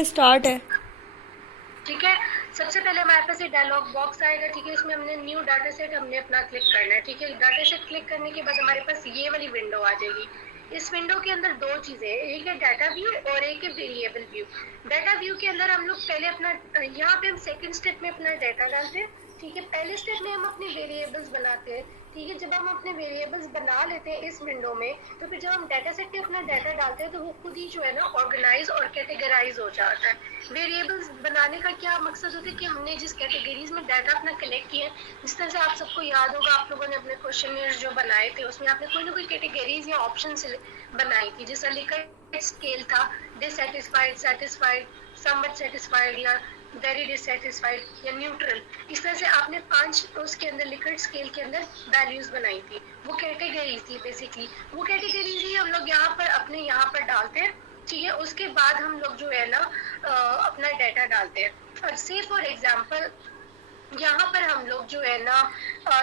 Start है। ठीक है। सबसे पहले हमारे पास ये डायलॉग बॉक्स आएगा। ठीक है, इसमें हमने न्यू डाटा सेट हमने अपना क्लिक करना है। ठीक है, डाटा सेट क्लिक करने के बाद हमारे पास ये वाली विंडो आ जाएगी। इस विंडो के अंदर दो चीजें हैं, एक है डाटा व्यू और एक है वेरिएबल व्यू। डाटा व्यू के अंदर हम लोग पहले अपना यहाँ पे हम सेकंड स्टेप में अपना डाटा डालते हैं। ठीक है, पहले स्टेप में हम अपने वेरिएबल्स बनाते हैं। ठीक है, जब हम अपने वेरिएबल्स बना लेते हैं इस विंडो में, तो फिर जब हम डाटा सेट पे अपना डाटा डालते हैं तो वो खुद ही जो है ना ऑर्गेनाइज और कैटेगराइज हो जाता है। वेरिएबल्स बनाने का क्या मकसद होता है कि हमने जिस कैटेगरीज में डाटा अपना कलेक्ट किया, जिस तरह से आप सबको याद होगा आप लोगों ने अपने क्वेश्चन जो बनाए थे उसमें आपने कोई ना कोई कैटेगरीज या ऑप्शन बनाई थी। जैसे लिकर्ट स्केल था, डिससेटिस्फाइड, सेटिस्फाइड, समवट सेटिस्फाइड या वेरी डिससेटिस्फाइड या न्यूट्रल। इस तरह से आपने 5 उसके अंदर लिकर्ट स्केल के अंदर वैल्यूज बनाई थी। वो कैटेगरीज थी बेसिकली। वो कैटेगरीज ही हम लोग यहाँ पर अपने यहाँ पर डालते हैं। ठीक है, उसके बाद हम लोग जो है ना अपना डाटा डालते हैं। और से फॉर एग्जांपल यहाँ पर हम लोग जो है ना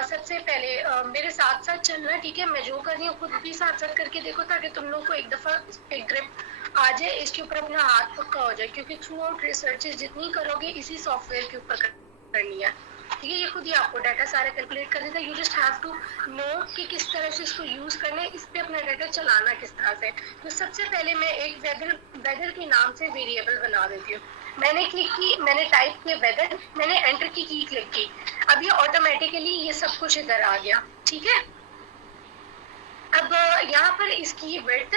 सबसे पहले मेरे साथ साथ चलना। ठीक है, मैं जो कर रही हूँ खुद भी साथ साथ करके देखो ताकि तुम लोग को एक दफा एक ग्रिप आ जाए, इसके ऊपर अपना हाथ पक्का हो जाए। क्योंकि थ्रू आउट रिसर्चेस जितनी करोगे इसी सॉफ्टवेयर के ऊपर करनी है। ठीक है, ये खुद ही आपको डाटा सारा कैलकुलेट कर देता है। You just have to know कि किस तरह से इसको यूज करना है, इस पे अपना डाटा चलाना किस तरह से। तो सबसे पहले मैं एक वेदर वेदर के नाम से वेरिएबल बना देती हूँ। मैंने क्लिक की, मैंने टाइप किया वेदर, मैंने एंटर की क्लिक की। अब ये ऑटोमेटिकली ये सब कुछ इधर आ गया। ठीक है, अब यहाँ पर इसकी width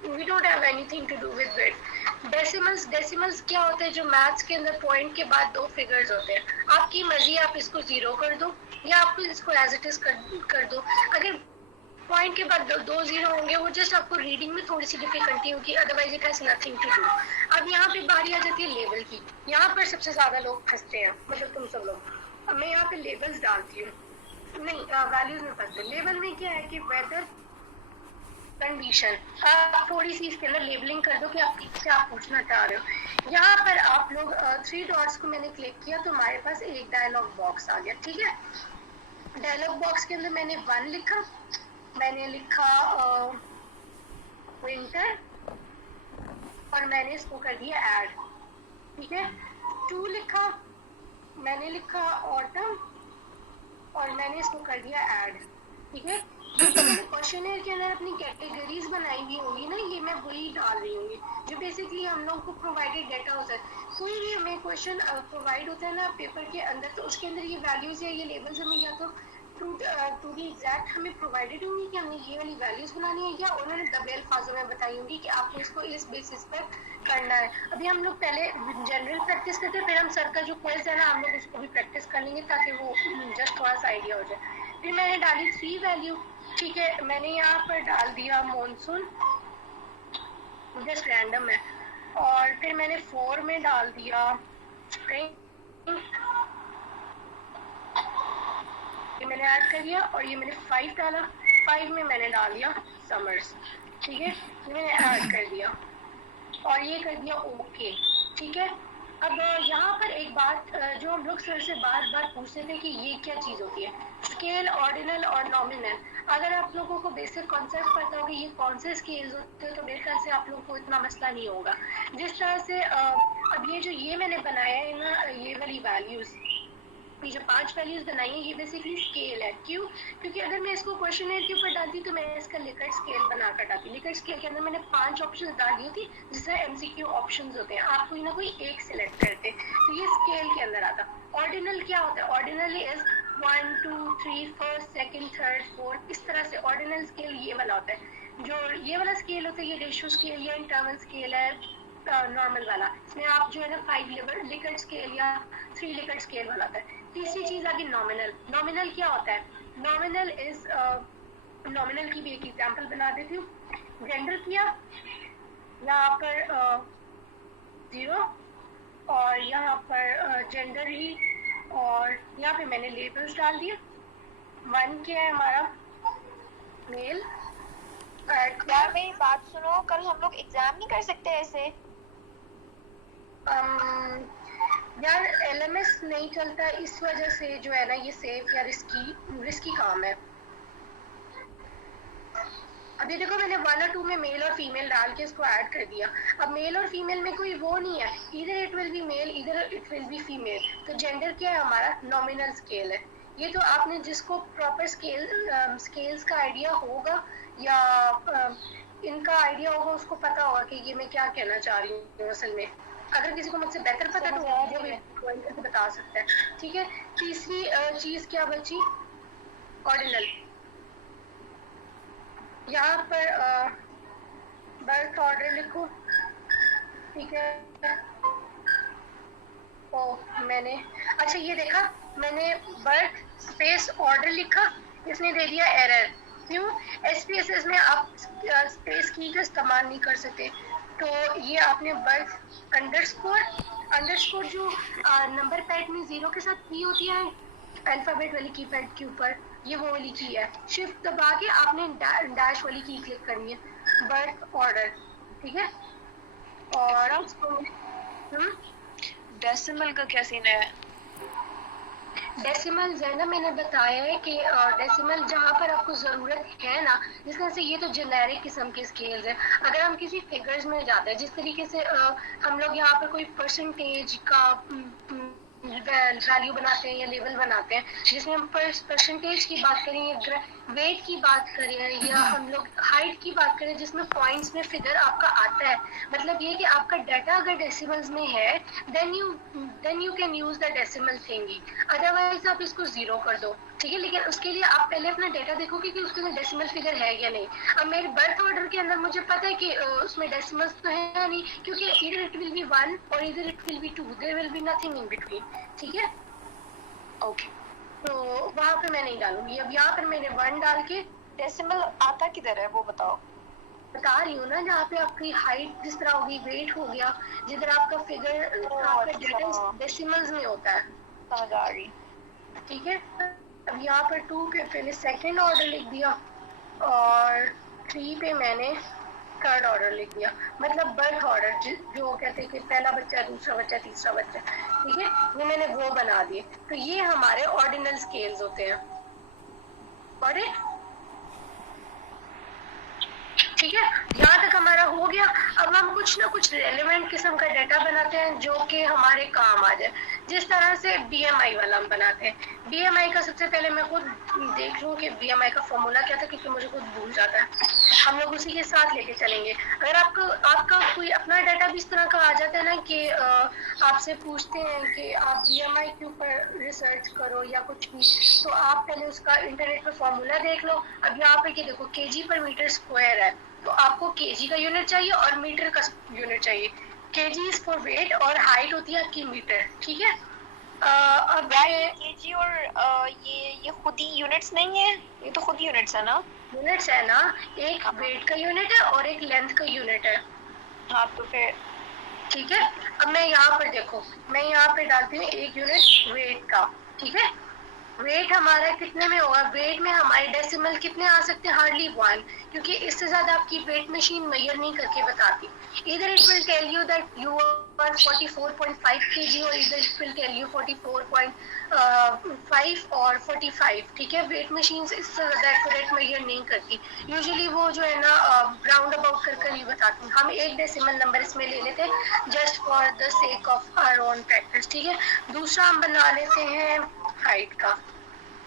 we don't have anything to do with width. Decimals क्या होते हैं, जो मैथ्स के अंदर पॉइंट के बाद 2 फिगर्स होते हैं। आपकी मर्जी, आप इसको 0 कर दो या आप इसको एज इट इज कर दो। अगर पॉइंट के बाद दो जीरो होंगे वो जस्ट आपको रीडिंग में थोड़ी सी डिफिकल्टी होगी, otherwise it has nothing to do. अब यहाँ पे बारी आ जाती है लेवल की। यहाँ पर सबसे ज्यादा लोग फंसते हैं, मतलब तुम सब लोग। अब मैं यहाँ पे लेवल्स डालती हूँ, नहीं वैल्यूज में फंसते। लेवल में क्या है कि वेदर कंडीशन। आप थोड़ी सी इसके अंदर लेबलिंग कर दो कि आप क्या पूछना चाह रहे हो। यहाँ पर आप लोग 3 डॉट्स को मैंने क्लिक किया तो हमारे पास एक डायलॉग बॉक्स आ गया। ठीक है, डायलॉग बॉक्स के अंदर मैंने 1 लिखा, मैंने लिखा विंटर और मैंने इसको कर दिया ऐड। ठीक है, 2 लिखा, मैंने लिखा ऑटम और मैंने इसको कर दिया ऐड। ठीक है, मैंने क्वेश्चनर के अंदर अपनी कैटेगरीज बनाई हुई होगी ना, ये मैं वही डाल रही होंगी जो बेसिकली हम लोग को प्रोवाइडेड डाटा होता है। कोई भी हमें क्वेश्चन प्रोवाइड होता है ना पेपर के अंदर, तो उसके अंदर ये वैल्यूज या ये लेवल्स हमें या तो टू बी एग्जैक्ट हमें प्रोवाइडेड होंगी कि हमने ये वाली वैल्यूज बनानी है, या उन्होंने दबे अल्फाजों में बताई होंगी कि आपको इसको इस बेसिस पर करना है। अभी हम लोग पहले जनरल प्रैक्टिस करते हैं, फिर हम सर का जो क्वेश्चन है ना हम लोग उसको भी प्रैक्टिस कर लेंगे ताकि वो जस्ट थोड़ा सा आइडिया हो जाए। फिर मैंने डाली 3 वैल्यू। ठीक है, मैंने यहाँ पर डाल दिया मॉनसून, जस्ट रैंडम है। और फिर मैंने 4 में डाल दिया स्प्रिंग, ये मैंने ऐड कर दिया। और ये मैंने 5 डाला, 5 में मैंने डाल दिया समर्स। ठीक है, ये मैंने ऐड कर दिया और ये कर दिया ओके। ठीक है, अब यहाँ पर एक बात जो हम लोग सर से बार बार पूछते थे कि ये क्या चीज होती है, स्केल, ऑर्डिनल और नॉमिनल। अगर आप लोगों को बेसिक कॉन्सेप्ट पता होगा ये कौन से स्केल्स होते हैं तो मेरे ख्याल से आप लोगों को इतना मसला नहीं होगा। जिस तरह से अब ये जो ये मैंने बनाया है ना, ये वाली वैल्यूज, ये जो 5 वैल्यूज बनाई है ये बेसिकली स्केल है। क्यों? क्योंकि अगर मैं इसको क्वेश्चनर के ऊपर डालती तो मैं इसका लिकर्ट स्केल बनाकर डालती। लिकर्ट स्केल के अंदर मैंने 5 ऑप्शन डाल दी थी, जिससे एमसीक्यू ऑप्शंस होते हैं, आप कोई ना कोई एक सिलेक्ट करते, तो ये स्केल के अंदर आता। ऑर्डिनल क्या होता है? Ordinal is 1 2 3 first second third fourth, इस तरह से ऑर्डिनल स्केल ये वाला होता है। जो ये वाला स्केल होता है ये रेशियो स्केल या इंटरवल स्केल है नॉर्मल वाला, इसमें आप जो है ना 5 लिकर्ट स्केल या 3 लिकर्ट स्केल वाला होता है। तीसरी चीज आ गई नॉमिनल। नॉमिनल क्या होता है? नॉमिनल इज नॉमिनल की भी एक एग्जांपल बना देती हूँ। जेंडर किया, यहाँ पर 0 और यहाँ पर जेंडर ही, और यहाँ पे मैंने लेबल्स डाल दिए। 1 क्या है हमारा मेल। यार मेरी बात सुनो, कल हम लोग एग्जाम नहीं कर सकते ऐसे? यार एलएमएस नहीं चलता, इस वजह से जो है ना ये सेफ या रिस्की काम है। अब ये देखो मैंने 1 और 2 में मेल और फीमेल डाल के इसको ऐड कर दिया। अब मेल और फीमेल में कोई वो नहीं है, इधर इट विल बी मेल, इधर इट विल बी फीमेल। तो जेंडर क्या है हमारा? नॉमिनल स्केल है। ये तो आपने जिसको प्रॉपर स्केल्स का आइडिया होगा या इनका आइडिया होगा उसको पता होगा कि ये मैं क्या कहना चाह रही हूँ असल में। अगर किसी को मुझसे बेहतर पता तो वो भी ड्राइंग करके बता सकता है। ठीक है, तीसरी चीज क्या बची? ऑर्डिनल। यहाँ पर बर्थ ऑर्डर लिखो, ठीक है। ओ मैंने अच्छा ये देखा, मैंने बर्थ स्पेस ऑर्डर लिखा, इसने दे दिया एरर। क्यों? SPSS में आप स्पेस की का इस्तेमाल नहीं कर सकते। तो ये आपने बर्थ अंडरस्कोर जो नंबर पैड में 0 के साथ की होती है अल्फाबेट वाली की पैड के ऊपर, ये वो वाली की है। शिफ्ट दबा के आपने डैश वाली की क्लिक करनी है, बर्थ ऑर्डर, ठीक है। और डेसिमल का क्या सीन है? डेसिमल है ना, मैंने बताया है कि डेसिमल जहाँ पर आपको ज़रूरत है ना, जिस तरह से ये तो जेनेरिक किस्म के स्केल्स है। अगर हम किसी फिगर्स में जाते हैं, जिस तरीके से हम लोग यहाँ पर कोई परसेंटेज का वैल्यू बनाते हैं या लेवल बनाते हैं, जिसमें हम परसेंटेज की बात करें या वेट की बात करें या हम लोग हाइट की बात करें, जिसमें पॉइंट्स में फिगर आपका आता है। मतलब ये कि आपका डाटा अगर डेसिमल्स में है then you can use the decimal thingy, otherwise आप इसको 0 कर दो, ठीक है। लेकिन उसके लिए आप पहले अपना डाटा देखोगे कि उसके अंदर डेसिमल फिगर है या नहीं। अब मेरे बर्थ ऑर्डर के अंदर मुझे पता है कि उसमें डेसिमल्स तो है नहीं, क्योंकि इधर इट विल बी 1 और इधर it will be 2, there will be nothing in between, ठीक है। ओके, तो वहाँ पे मैं नहीं डालूंगी। अब यहाँ पर मैंने 1 डाल के, डेसिमल आता किधर है वो बताओ। बता रही हूँ ना, जहाँ पे आपकी हाइट जिस तरह होगी, वेट हो गया, जिधर आपका फिगर आपका डाटा डेसिमल्स में होता है, समझ आ रही, ठीक है। अब यहाँ पर 2 पे पहले सेकंड ऑर्डर लिख दिया और 3 पे मैंने थर्ड ऑर्डर लिख दिया, मतलब बर्थ ऑर्डर जो कहते हैं कि पहला बच्चा, दूसरा बच्चा, तीसरा बच्चा, ठीक है। ये मैंने वो बना दिए। तो ये हमारे ऑर्डिनल स्केल्स होते हैं, और ठीक है। यहाँ तक हमारा हो गया। अब हम कुछ ना कुछ रेलेवेंट किस्म का डाटा बनाते हैं जो कि हमारे काम आ जाए। जिस तरह से BMI वाला हम बनाते हैं, BMI का सबसे पहले मैं खुद देख लूँ कि BMI का फॉर्मूला क्या था, क्योंकि मुझे खुद भूल जाता है। हम लोग उसी के साथ लेके चलेंगे। अगर आपका कोई अपना डाटा भी इस तरह का आ जाता है ना कि आपसे पूछते हैं कि आप BMI के ऊपर रिसर्च करो या कुछ भी, तो आप पहले उसका इंटरनेट पर फॉर्मूला देख लो। अब यहाँ पे देखो kg पर मीटर स्क्वायर है, तो आपको kg का यूनिट चाहिए और मीटर का यूनिट चाहिए। kg इज फॉर वेट और हाइट होती है आपकी मीटर, ठीक है। अब केजी और ये खुद ही यूनिट्स नहीं है, ये तो खुद ही यूनिट्स है ना। यूनिट्स है ना, एक वेट का यूनिट है और एक लेंथ का यूनिट है। हाँ तो फिर ठीक है। अब मैं यहाँ पर देखो, मैं यहाँ पे डालती हूँ एक यूनिट वेट का, ठीक है। वेट हमारा कितने में होगा? वेट में हमारे डेसिमल कितने आ सकते हैं? हार्डली 1, क्योंकि इससे ज्यादा आपकी वेट मशीन मेजर नहीं करके बताती। इधर it will tell you that you are 44.5 kg और इधर इट विल टेल यू 44.5 और 45, ठीक है। वेट मशीन इससे ज्यादा एक्यूरेट मेजर नहीं करती। यूजुअली वो जो है ना राउंड अबाउट कर ही बताती हैं। हम एक डेसिमल नंबर इसमें ले लेते हैं just for the sake of our own practice, ठीक है। दूसरा हम बना लेते हैं हाइट का।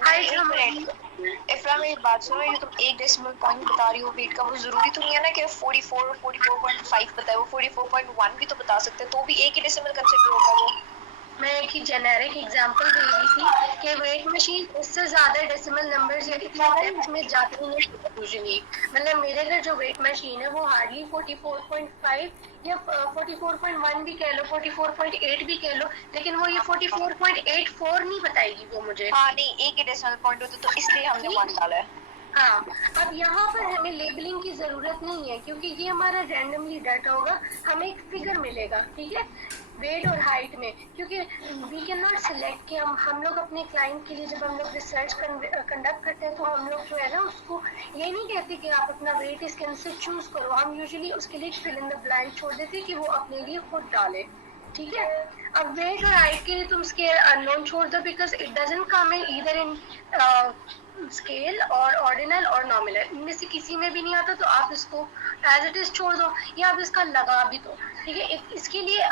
हाइट हम इफ्रा मेरी बात सुनो, ये तुम एक डेसिमल पॉइंट बता रही हो वेट का, वो जरूरी तो नहीं है ना कि 44 44.5 बताए, वो 44.1 भी तो बता सकते हैं, तो भी एक ही डेसिमल कंसीडर होगा वो। मैं एक ही जेनेरिक एग्जांपल दे रही थी कि वेट मशीन इससे ज्यादा डेसिमल नंबर्स या इतना डेप्थ में जाती नहीं है यूजुअली। मतलब मेरे घर जो वेट मशीन है वो हार्डली 44.5 या 44.1 भी कह लो, 44.8 भी कह लो, लेकिन वो ये 44.84 नहीं बताएगी वो मुझे। हाँ नहीं, एक ही डेसिमल पॉइंट होता तो इसलिए हमने 1 डाला है। हाँ, अब यहाँ पर हमें लेबलिंग की जरूरत नहीं है, क्योंकि ये हमारा रैंडमली डाटा होगा। हमें एक फिगर मिलेगा, ठीक है, वेट और हाइट में, क्योंकि वी कैन नॉट सिलेक्ट कि हम लोग अपने क्लाइंट के लिए जब हम लोग रिसर्च कंडक्ट करते हैं तो हम लोग जो है ना उसको ये नहीं कहते कि आप अपना वेट इसके अंदर से चूज करो। हम यूजुअली उसके लिए फिल इन द ब्लैंक छोड़ देते कि वो अपने लिए खुद डाले, ठीक है। अब वेट और हाइट के लिए तुम स्केल अननोन छोड़ दो, because it doesn't come in either in scale और ऑर्डिनल और नॉमिनल, इनमें से किसी में भी नहीं आता, तो आप इसको एज इट इज छोड़ दो या आप इसका लगा भी दो। ठीक है, इसके लिए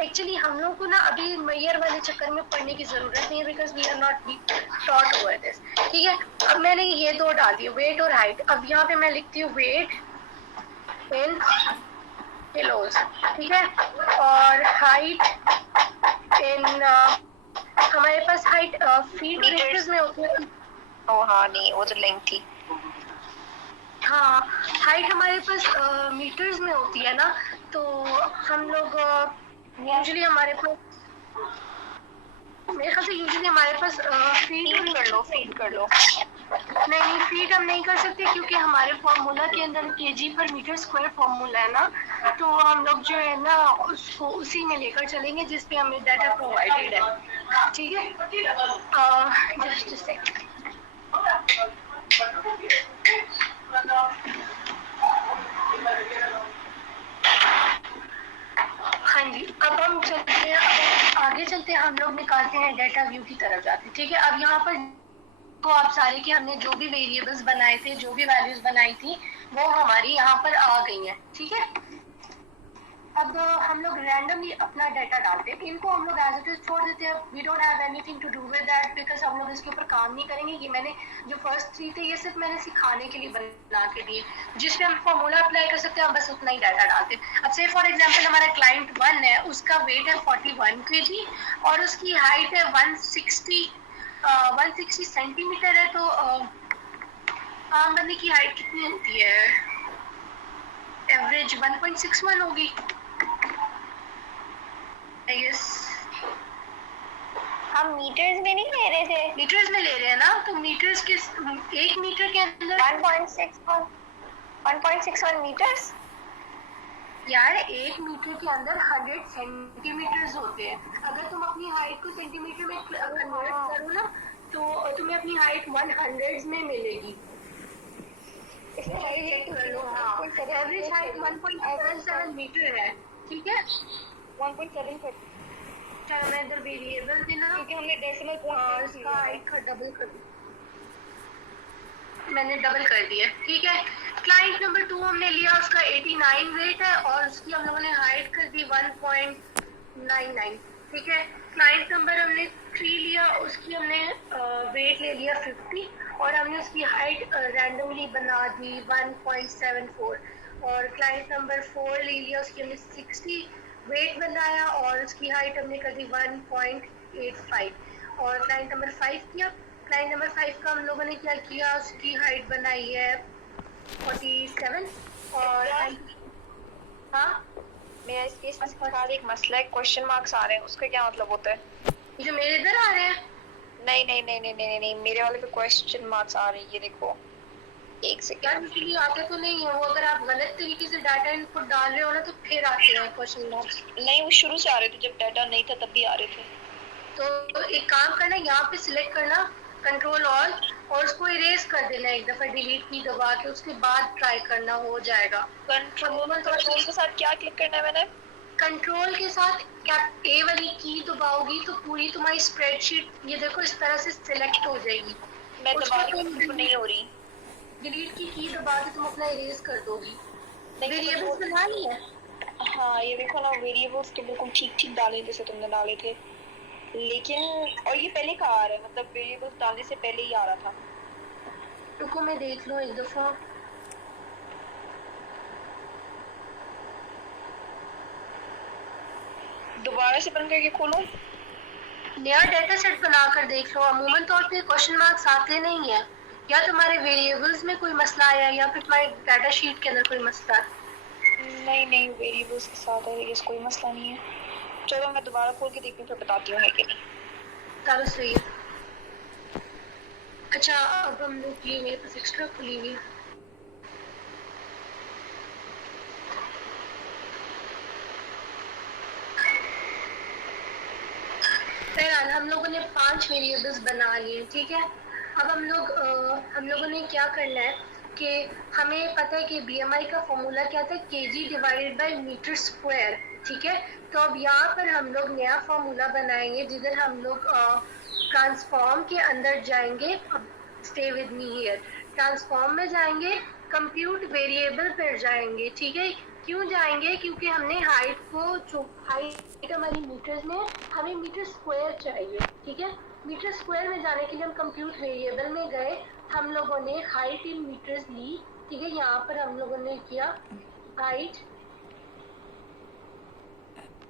एक्चुअली हम लोग को ना अभी मेयर वाले चक्कर में पढ़ने की जरूरत नहीं है, because we are not be taught over this. ठीक है, अब मैंने ये दो डाल दिए, वेट और हाइट। अब यहाँ पे मैं लिखती हूँ वेट इन किलोज, ठीक है, और हाइट इन हमारे पास हाइट फीट मीटर्स में होती है। ओ हाँ, नहीं वो तो लेंथ थी। हाँ, हाइट हमारे पास मीटर्स में होती है ना, तो हम लोग यूजुअली हमारे पास, मेरे ख्याल से यूजुअली हमारे पास फीट कर लो। नहीं, फीट हम नहीं कर सकते, क्योंकि हमारे फॉर्मूला के अंदर केजी पर मीटर स्क्वायर फॉर्मूला है ना, तो हम लोग जो है ना उसको उसी में लेकर चलेंगे जिस पे हमें डाटा प्रोवाइडेड है। ठीक है, जस्ट अ सेकंड। हाँ जी, अब हम चलते हैं, आगे चलते हैं, हम लोग निकालते हैं डाटा व्यू की तरफ जाते हैं। ठीक है, अब यहाँ पर तो आप सारे के हमने जो भी वेरिएबल्स बनाए थे, जो भी वैल्यूज बनाई थी, वो हमारी यहाँ पर आ गई हैं। ठीक है, अब हम लोग रैंडमली अपना डाटा डालते हैं, इनको हम लोग एज इट इज छोड़ देते हैं। We don't have anything to do with that, because हम लोग इसके ऊपर काम नहीं करेंगे। ये मैंने जो फर्स्ट 3 थे, ये सिर्फ मैंने सिखाने के लिए बना के दिए, जिसपे हम फॉर्मूला अप्लाई कर सकते हैं, हम बस उतना ही डाटा डालते हैं। अब से फॉर एग्जाम्पल हमारा क्लाइंट 1 है, उसका वेट है 41 kg और उसकी हाइट है 160 सेंटीमीटर है, तो आम बंदे की हाइट कितनी होती है? एवरेज 1.61 होगी। yes. हम मीटर्स में नहीं ले रहे थे? मीटर्स में ले रहे हैं ना, तो मीटर्स के 1 मीटर के अंदर 1.61 मीटर्स। यार 1 मीटर के अंदर 100 सेंटीमीटर्स होते हैं। अगर तुम अपनी हाइट को सेंटीमीटर में कन्वर्ट करो ना, तो तुम्हें अपनी हाइट 100 में मिलेगी। एवरेज हाइट 1.77 मीटर है। ठीक है, 1.7 चलो मैं इधर वेरिएबल देना, क्योंकि हमने डेसिमल और इसका हाइट का डबल कर दिया, मैंने डबल कर दिया। ठीक है, क्लाइंट नंबर 2 हमने लिया, उसका 89 वेट है और उसकी हम लोगों ने हाइट कर दी 1.99। ठीक है, क्लाइंट नंबर हमने 3 लिया, उसकी हमने वेट ले लिया 50 और हमने उसकी हाइट रैंडमली बना दी 1.74। और क्लाइंट नंबर 4 ले लिया, उसकी हमने 60 वेट बनाया और उसकी हाइट हमने कर दी 1.85। और क्लाइंट नंबर 5 किया, क्लाइंट नंबर 5 का हम लोगों ने क्या किया, उसकी हाइट बनाई है 47 और हाँ, मेरा इस केस में एक मसला है, क्वेश्चन मार्क्स आ रहे हैं, उसका क्या मतलब होता है? जो मेरे इधर आ रहे हैं? नहीं, मेरे वाले पे क्वेश्चन मार्क्स आ रहे हैं, ये देखो। एक सेकंड, इसलिए आते तो नहीं है वो, अगर आप गलत तरीके से डाटा इनपुट डाल रहे हो ना, तो फिर आते हैं क्वेश्चन मार्क्स। नहीं, वो शुरू से आ रहे थे, जब डाटा नहीं था तब भी आ रहे थे। तो एक काम करना, यहाँ पे सिलेक्ट करना कंट्रोल ऑल और उसको इरेज कर देना, एक दफा डिलीट की दबा के, उसके बाद ट्राई करना, हो जाएगा। कंट्रोल के साथ क्या क्लिक करना है मैंने? कंट्रोल के साथ कैप ए वाली की दबाओगी तो पूरी तुम्हारी स्प्रेडशीट ये देखो इस तरह से सिलेक्ट हो जाएगी। मैं दबा रही हूं, नहीं हो रही। डिलीट की दबा के तुम अपना इरेज कर दोगी। वेरिएबल्स बना लिया? हाँ, ये देखो ना, वेरिएबल्स तो बिल्कुल ठीक डाले जैसे तुमने डाले थे, लेकिन और ये पहले कहाँ आ रहा है, मतलब वेरिएबल्स डालने से पहले ही आ रहा था। रुको मैं देख लूं एक दफा। दोबारा से बंद करके खोलो, नया डेटा सेट बनाकर देख लो। अमूमन तौर पे क्वेश्चन मार्क्स आते नहीं है, या तुम्हारे वेरिएबल्स में कोई मसला आया या फिर तुम्हारे डाटा शीट के अंदर कोई मसला है। नहीं, वेरिएबल्स के साथ है, ये कोई मसला नहीं है। चलो मैं दोबारा खोल के देखती हूँ, फिर बताती हूँ है कि नहीं। चलो सही है। अच्छा, अब हम लोग ये मेरे पास एक्स्ट्रा खुली हुई है। फिलहाल हम लोगों ने 5 वेरिएबल्स बना लिए। ठीक है, अब हम लोगों ने क्या करना है कि हमें पता है कि बीएमआई का फॉर्मूला क्या था, KG divided by metre square. ठीक है। तो अब यहाँ पर हम लोग नया फॉर्मूला बनाएंगे जिधर हम लोग ट्रांसफॉर्म के अंदर जाएंगे। अब stay with me here, transform में जाएंगे, कंप्यूट वेरिएबल पर जाएंगे, ठीक है। क्यों जाएंगे? क्योंकि हमने हाइट को, जो हाइट हमारी मीटर्स में, हमें मीटर स्क्वायर चाहिए, ठीक है। मीटर स्क्वायर में जाने के लिए हम कंप्यूट वेरिएबल में गए, हम लोगों ने हाइट इन मीटर्स ली, ठीक है। यहाँ पर हम लोगों ने किया height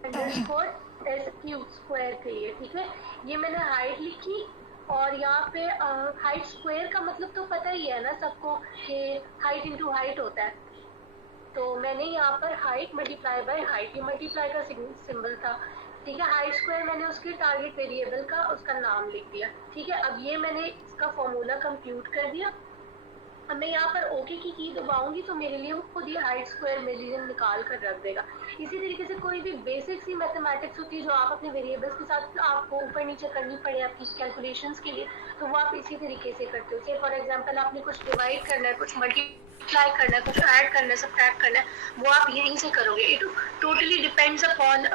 underscore S cube square के लिए, ठीक है। ये मैंने हाइट लिखी और यहाँ पे हाइट स्क्वायर का मतलब तो पता ही है ना सबको कि हाइट इंटू हाइट होता है। तो मैंने यहाँ पर हाइट मल्टीप्लाई बाय हाइट, ये मल्टीप्लाई का सिंबल था, ठीक है। हाइट स्क्वायर मैंने उसके टारगेट वेरिएबल का उसका नाम लिख दिया, ठीक है। अब ये मैंने इसका फॉर्मूला कंप्यूट कर दिया। अब मैं यहाँ पर ओके की की दबाऊंगी तो मेरे लिए वो खुद ही हाइट स्क्वायर मेरिडियन निकाल कर रख देगा। इसी तरीके से कोई भी बेसिक सी मैथमेटिक्स होती है जो आप अपने वेरिएबल्स के साथ आपको ऊपर नीचे करनी पड़े आपकी कैलकुलेशंस के लिए, तो वो आप इसी तरीके से करते हो। फॉर एग्जांपल आपने कुछ डिवाइड करना है, कुछ मल्टीप्लाई करना है, कुछ ऐड करना है, सब्ट्रैक्ट करना है, वो आप यहीं से करोगे। It totally depends upon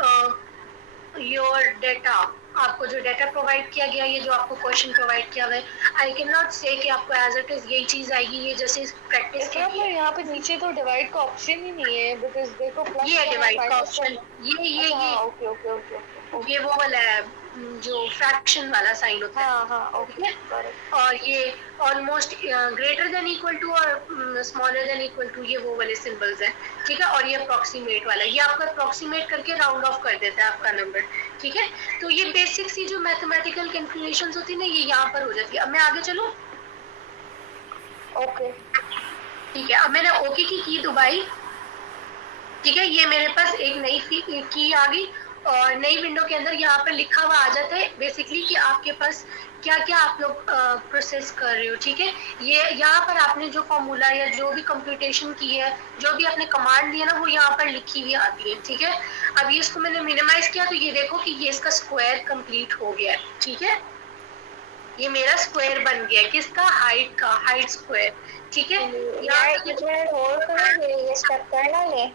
your data. आपको जो डेटा प्रोवाइड किया गया, ये जो आपको क्वेश्चन प्रोवाइड किया हुआ है, आई कैन नॉट से कि आपको एज इट इज यही चीज आएगी, ये जैसे प्रैक्टिस के लिए। यहाँ पे नीचे तो डिवाइड का ऑप्शन ही नहीं है, बिकॉज़ देखो प्लस ये डिवाइड का ऑप्शन, ये ओके ओके ओके ये वो वाला है जो फ्रैक्शन वाला साइन होता है। हाँ ओके। और ये almost greater than equal to और स्मॉलर देन इक्वल टू, ये वो वाले सिंबल्स हैं, ठीक है। और ये अप्रोक्सीमेट वाला, ये आपको अप्रोक्सीमेट करके राउंड ऑफ कर देता है आपका नंबर, ठीक है। तो ये बेसिक सी जो मैथमेटिकल कैलकुलेशंस होती है ना, ये यहाँ पर हो जाती है। अब मैं आगे चलूं? ओके ठीक है। अब मैंने ओके की दबाई, ठीक है। ये मेरे पास एक नई की आ गई और नई विंडो के अंदर यहाँ पर लिखा हुआ आ जाता है बेसिकली कि आपके पास क्या क्या आप लोग प्रोसेस कर रहे हो, ठीक है। ये यहाँ पर आपने जो फॉर्मूला या जो भी कंप्यूटेशन की है, जो भी आपने कमांड दी है ना, वो यहाँ पर लिखी हुई आती है, ठीक है। अब ये इसको मैंने मिनिमाइज किया तो ये देखो कि ये इसका स्क्वायर कंप्लीट हो गया है, ठीक है। ये मेरा स्क्वायर बन गया, किसका? हाइट का, हाइट स्क्वायर, ठीक है। ये स्टेप करना ले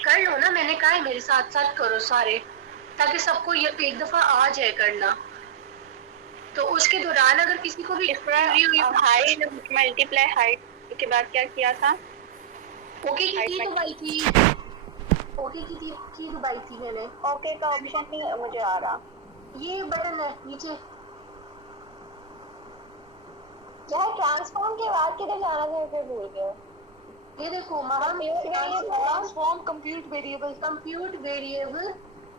कर लो ना, मैंने कहा है मेरे साथ साथ करो सारे, ताकि सबको ये एक दफा आ जाए करना। तो उसके दौरान अगर किसी को भी हाइट मल्टीप्लाई हाइट के बाद क्या किया था? ओके की दबाई थी, ओके की दबाई थी मैंने। ओके का ऑप्शन नहीं मुझे आ रहा, ये बटन है नीचे। यार ट्रांसफॉर्म के बाद किधर जाना था फिर भूल गए। ये देखो ट्रांसफॉर्म कंप्यूट वेरिएबल,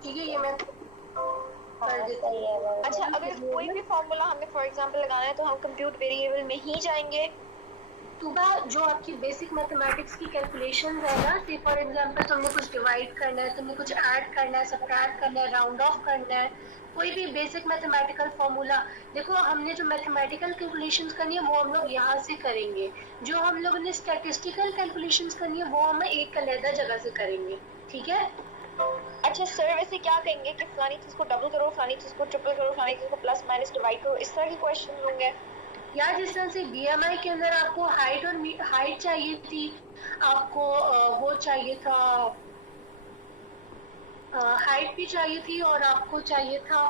ठीक है। ये मैं कर देती हूँ। अच्छा, अगर कोई भी फॉर्मूला हमें फॉर एग्जांपल लगाना है तो हम कंप्यूट वेरिएबल में ही जाएंगे। सुबह जो आपकी बेसिक मैथमेटिक्स की कैलकुलेशंस है ना, से फॉर एग्जांपल तुमने कुछ डिवाइड करना है, तुमने कुछ ऐड करना है, सब्ट्रैक्ट करना है, राउंड ऑफ करना है, कोई भी बेसिक मैथमेटिकल फॉर्मूला, देखो हमने जो मैथमेटिकल कैलकुलेशंस करनी है वो हम लोग यहाँ से करेंगे। जो हम लोगों ने स्टैटिस्टिकल कैलकुलेशंस करनी है वो हम एक अलग जगह से करेंगे, ठीक है। अच्छा सर, वैसे क्या कहेंगे कि फलानी चीज को डबल करो, फलानी चीज को ट्रिपल करो, फलानी चीज को प्लस माइनस डिवाइड करो, इस तरह के क्वेश्चन होंगे? यार जिस तरह से बीएमआई के अंदर आपको हाइट और हाइट चाहिए थी, आपको वो चाहिए था, हाइट भी चाहिए थी और आपको चाहिए था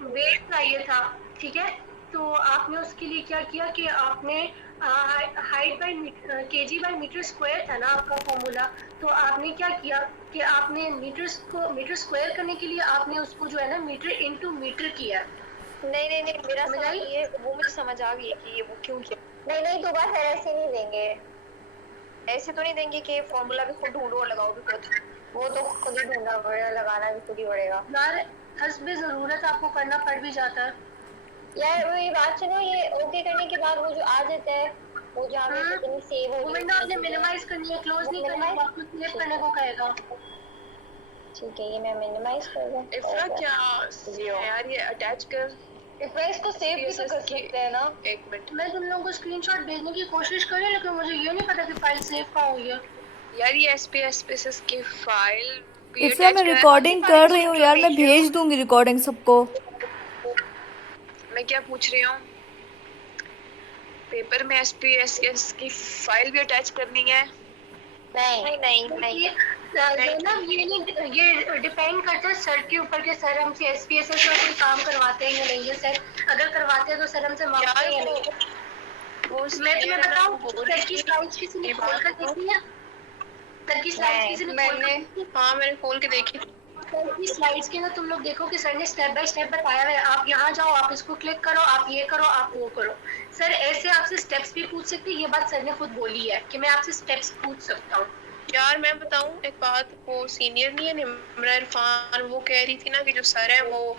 वेट चाहिए था, ठीक है। तो आपने उसके लिए क्या किया कि आपने height by KG by metre square था ना आपका फॉर्मूला, तो आपने क्या किया कि आपने मीटर स्क्वायर करने के लिए आपने उसको जो है ना मीटर इनटू मीटर किया। नहीं मेरा समझ ये वो मुझे समझ आ गई है कि ये वो क्यों किया। नहीं तो बस ऐसे नहीं देंगे, ऐसे तो नहीं देंगे कि फॉर्मूला भी खुद ढूंढो और लगाओ भी खुद, वो तो खुद ही ढूंढना पड़ेगा, लगाना भी खुद ही पड़ेगा यार। हस्बे जरूरत आपको करना पड़ भी जाता है यार। वो ये बात सुनो, ये ओके करने के बाद वो जो आ जाता है, वो जो हमें कितनी सेव हो, वो विंडो आपने मिनिमाइज करनी है, क्लोज नहीं करनी है, आपको सेव करने को कहेगा। ठीक है, ये मैं मिनिमाइज कर दूं। इफ्रा क्या यार, ये अटैच कर, इफ्रा इसको सेव भी तो कर सकते हैं ना। एक मिनट, मैं तुम लोगों को स्क्रीनशॉट भेजने की कोशिश कर रही हूं, लेकिन मुझे ये नहीं पता कि फाइल सेव कहाँ हुई है। यार ये एसपीएस की फाइल इफ्रा मैं रिकॉर्डिंग कर रही हूँ यार, मैं भेज दूंगी रिकॉर्डिंग सबको। मैं क्या पूछ रही हूँ, पेपर में एसपीएस की फाइल भी अटैच करनी है नहीं ये ना ये डिपेंड करता है सर के ऊपर के सर हमसे SPSS में कोई काम करवाते हैं या नहीं है सर। अगर करवाते हैं तो सर हमसे मांगते हैं या नहीं। मैं तुम्हें बताऊं सर की स्लाइड्स किसी ने खोल कर देखी है? सर की स्लाइड्स किसी ने मैंने खोल के देखी। सर की स्लाइड्स के अंदर तुम लोग देखो कि सर ने स्टेप बाय स्टेप बताया है, आप यहाँ जाओ, आप इसको क्लिक करो, आप ये करो, आप वो करो। सर ऐसे आपसे स्टेप्स भी पूछ सकते हैं, ये बात सर ने खुद बोली है कि मैं आपसे स्टेप्स पूछ सकता हूँ। यार मैं बताऊं एक बात, वो सीनियर नहीं है निम्रा इरफान, वो कह रही थी ना कि जो सर है वो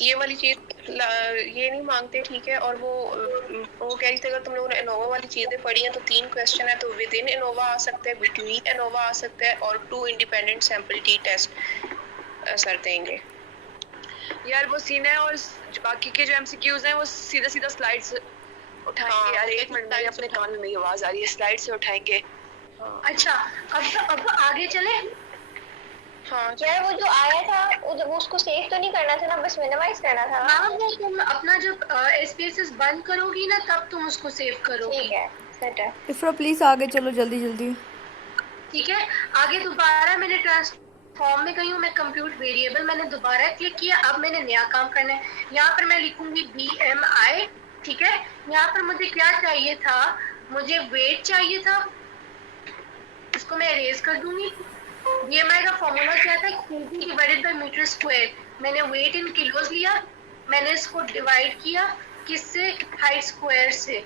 ये वाली चीज ये नहीं मांगते, ठीक है। और वो कह रही थी अगर तुम लोगों ने इनोवा वाली चीजें पढ़ी हैं तो 3 क्वेश्चन है तो विद इन इनोवा आ सकता है, बिटवीन इनोवा आ सकता है, और 2 independent sample T test sir देंगे। यार वो सीन है, और बाकी के जो MCQs हैं वो सीधा सीधा स्लाइड्स उठाएंगे। यार एक मिनट, मेरे अपने कान में मेरी आवाज आ रही है, स्लाइड से उठाएंगे। अच्छा अब आगे चले। हाँ यार वो जो आया था वो उसको सेव तो नहीं करना था ना, बस मिनिमाइज करना था। हाँ वो तुम अपना जब SPSS बंद करोगी ना तब तुम उसको सेव करोगी। ठीक है, सेट है। इफ्रा प्लीज आगे चलो जल्दी जल्दी। ठीक है, आगे दोबारा मैंने ट्रांसफॉर्म में गई हूँ, मैं कंप्यूट वेरिएबल मैंने दोबारा क्लिक किया। अब मैंने नया काम करना है, यहाँ पर मैं लिखूंगी BMI। ठीक है, यहाँ पर मुझे क्या चाहिए था, मुझे वेट चाहिए था, इसको मैं इरेज कर दूंगी। BMI का फॉर्मूला क्या था, kg divided by metre square. मैंने वेट इन किलोज लिया, मैंने इसको डिवाइड किया किससे, हाइट स्क्वायर से,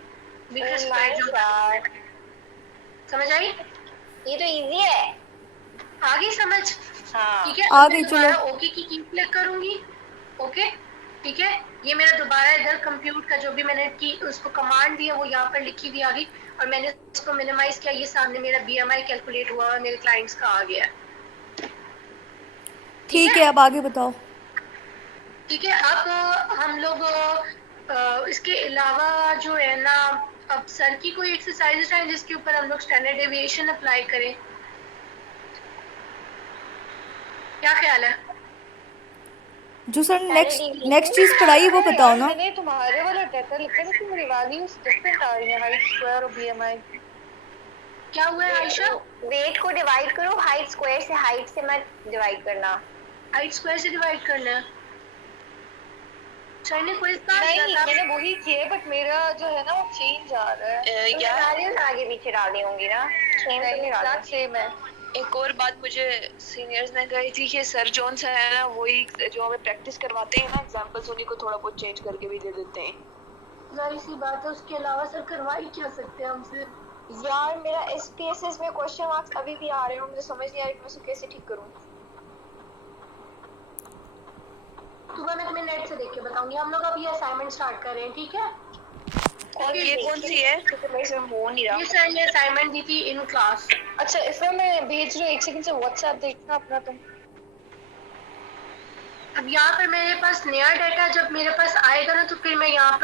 मीटर स्क्वायर। समझ आई? ये तो इजी है। आगे समझ? हाँ। ठीक है, आगे चलो। ओके की क्लिक करूंगी। ओके ठीक है, ये मेरा दोबारा इधर कंप्यूट का जो भी मैंने की उसको कमांड दिया वो यहाँ पर लिखी हुई आ गई, और मैंने इसको मिनिमाइज किया, ये सामने मेरा BMI कैलकुलेट हुआ और मेरे क्लाइंट्स का आ गया। ठीक है, अब आगे बताओ। ठीक है, अब हम लोग इसके अलावा जो है ना, अब सर की कोई एक्सरसाइज है जिसके ऊपर हम लोग स्टैंडर्ड डेविएशन अप्लाई करें, क्या ख्याल है? जो सर नेक्स्ट चीज पढ़ाई वो बताओ ना। मैंने तुम्हारे वाला डेटा लिखा था, तुम्हारी वैल्यूज डिफरेंट आ रही है, हाइट स्क्वायर और BMI। क्या हुआ है आयशा? वेट को डिवाइड करो हाइट स्क्वायर से, हाइट से मत डिवाइड करना। हाइट स्क्वायर से डिवाइड करना है। सर ने कोई नहीं, मैंने वही किया, बट मेरा जो है ना वो चेंज आ रहा है। यार आगे पीछे डाली होंगी ना, सेम है। एक और बात मुझे सीनियर्स ने कही थी कि सर जॉन सर है ना, वही जो हमें प्रैक्टिस करवाते हैं ना एग्जांपल्स, उन्हीं को थोड़ा बहुत चेंज करके भी दे देते हैं। जाहिर सी बात है, उसके अलावा सर करवा ही क्या सकते हैं हमसे। यार मेरा SPSS में क्वेश्चन मार्क्स अभी भी आ रहे हैं, मुझे समझ नहीं आ रही मैं उसे कैसे ठीक करूं। सुबह मैं तुम्हें नेट से देख के बताऊंगी। हम लोग अब ये असाइनमेंट स्टार्ट कर रहे हैं, ठीक है? और ये कौन सी है? मेरे से हो नहीं रहा। ये सर ने असाइनमेंट दी थी इन क्लास। अच्छा, इसमें मैं भेज रही हूँ, 1 सेकंड से WhatsApp देखना अपना तुम। अब यहाँ पर मेरे पास नया डाटा जब मेरे पास आएगा ना तो फिर मैं यहाँ पर